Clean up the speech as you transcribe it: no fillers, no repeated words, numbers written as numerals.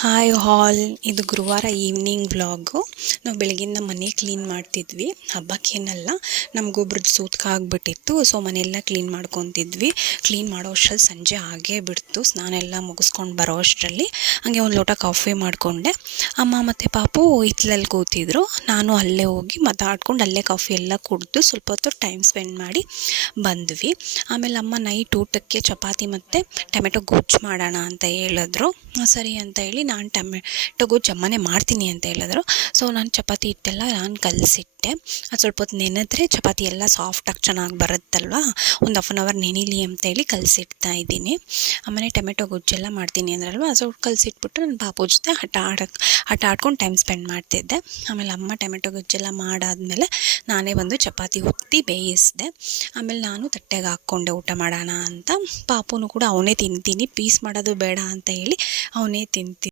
Hi ಹಾಲ್, ಇದು ಗುರುವಾರ evening vlog. ನಾವು ಬೆಳಗಿಂದ ಮನೆ ಕ್ಲೀನ್ ಮಾಡ್ತಿದ್ವಿ. ಹಬ್ಬಕ್ಕೇನಲ್ಲ, ನಮಗೊಬ್ರದ್ದು ಸೂತಕ ಆಗಿಬಿಟ್ಟಿತ್ತು. ಸೊ ಮನೆಯೆಲ್ಲ ಕ್ಲೀನ್ ಮಾಡ್ಕೊತಿದ್ವಿ. ಕ್ಲೀನ್ ಮಾಡೋ ಅಷ್ಟರಲ್ಲಿ ಸಂಜೆ ಆಗೇ ಬಿಡ್ತು. ಸ್ನಾನ ಎಲ್ಲ ಮುಗಿಸ್ಕೊಂಡು ಬರೋ ಅಷ್ಟರಲ್ಲಿ ಹಾಗೆ ಒಂದು ಲೋಟ ಕಾಫಿ ಮಾಡಿಕೊಂಡೆ. ಅಮ್ಮ ಮತ್ತು ಪಾಪು ಹಿತ್ಲಲ್ಲಿ ಕೂತಿದ್ರು. ನಾನು ಅಲ್ಲೇ ಹೋಗಿ ಮಾತಾಡ್ಕೊಂಡು ಅಲ್ಲೇ ಕಾಫಿ ಎಲ್ಲ ಕುಡಿದು ಸ್ವಲ್ಪ ಹೊತ್ತು ಟೈಮ್ ಸ್ಪೆಂಡ್ ಮಾಡಿ ಬಂದ್ವಿ. ಆಮೇಲೆ ಅಮ್ಮ ನೈಟ್ ಊಟಕ್ಕೆ ಚಪಾತಿ ಮತ್ತು ಟೊಮೆಟೊ ಗೊಜ್ಜು ಮಾಡೋಣ ಅಂತ ಹೇಳಿದ್ರು. ಸರಿ ಅಂತ ಹೇಳಿ ನಾನು ಟೊಮೆಟೊ ಗೊಜ್ಜು ಅಮ್ಮನೇ ಮಾಡ್ತೀನಿ ಅಂತ ಹೇಳಿದ್ರು. ಸೊ ನಾನು ಚಪಾತಿ ಹಿಟ್ಟೆಲ್ಲ ನಾನು ಕಲಸಿಟ್ಟೆ. ಅದು ಸ್ವಲ್ಪ ಹೊತ್ತು ನೆನೆದ್ರೆ ಚಪಾತಿ ಎಲ್ಲ ಸಾಫ್ಟಾಗಿ ಚೆನ್ನಾಗಿ ಬರುತ್ತಲ್ವ. ಒಂದು ಹಾಫ್ ಆನ್ ಅವರ್ ನೆನಿಲಿ ಅಂತೇಳಿ ಕಲಸಿಡ್ತಾ ಇದ್ದೀನಿ. ಅಮ್ಮನೇ ಟೊಮೆಟೊ ಗೊಜ್ಜೆಲ್ಲ ಮಾಡ್ತೀನಿ ಅಂದ್ರಲ್ವ, ಸೊ ಕಲಸಿಟ್ಬಿಟ್ಟು ನನ್ನ ಪಾಪು ಜೊತೆ ಆಟ ಆಡ್ಕೊಂಡು ಟೈಮ್ ಸ್ಪೆಂಡ್ ಮಾಡ್ತಿದ್ದೆ. ಆಮೇಲೆ ಅಮ್ಮ ಟೊಮೆಟೊ ಗೊಜ್ಜೆಲ್ಲ ಮಾಡಾದಮೇಲೆ ನಾನೇ ಬಂದು ಚಪಾತಿ ಉತ್ತಿ ಬೇಯಿಸಿದೆ. ಆಮೇಲೆ ನಾನು ತಟ್ಟೆಗೆ ಹಾಕ್ಕೊಂಡೆ ಊಟ ಮಾಡೋಣ ಅಂತ. ಪಾಪುನು ಕೂಡ ಅವನೇ ತಿಂತೀನಿ, ಪೀಸ್ ಮಾಡೋದು ಬೇಡ ಅಂತ ಹೇಳಿ ಅವನೇ ತಿಂತೀನಿ.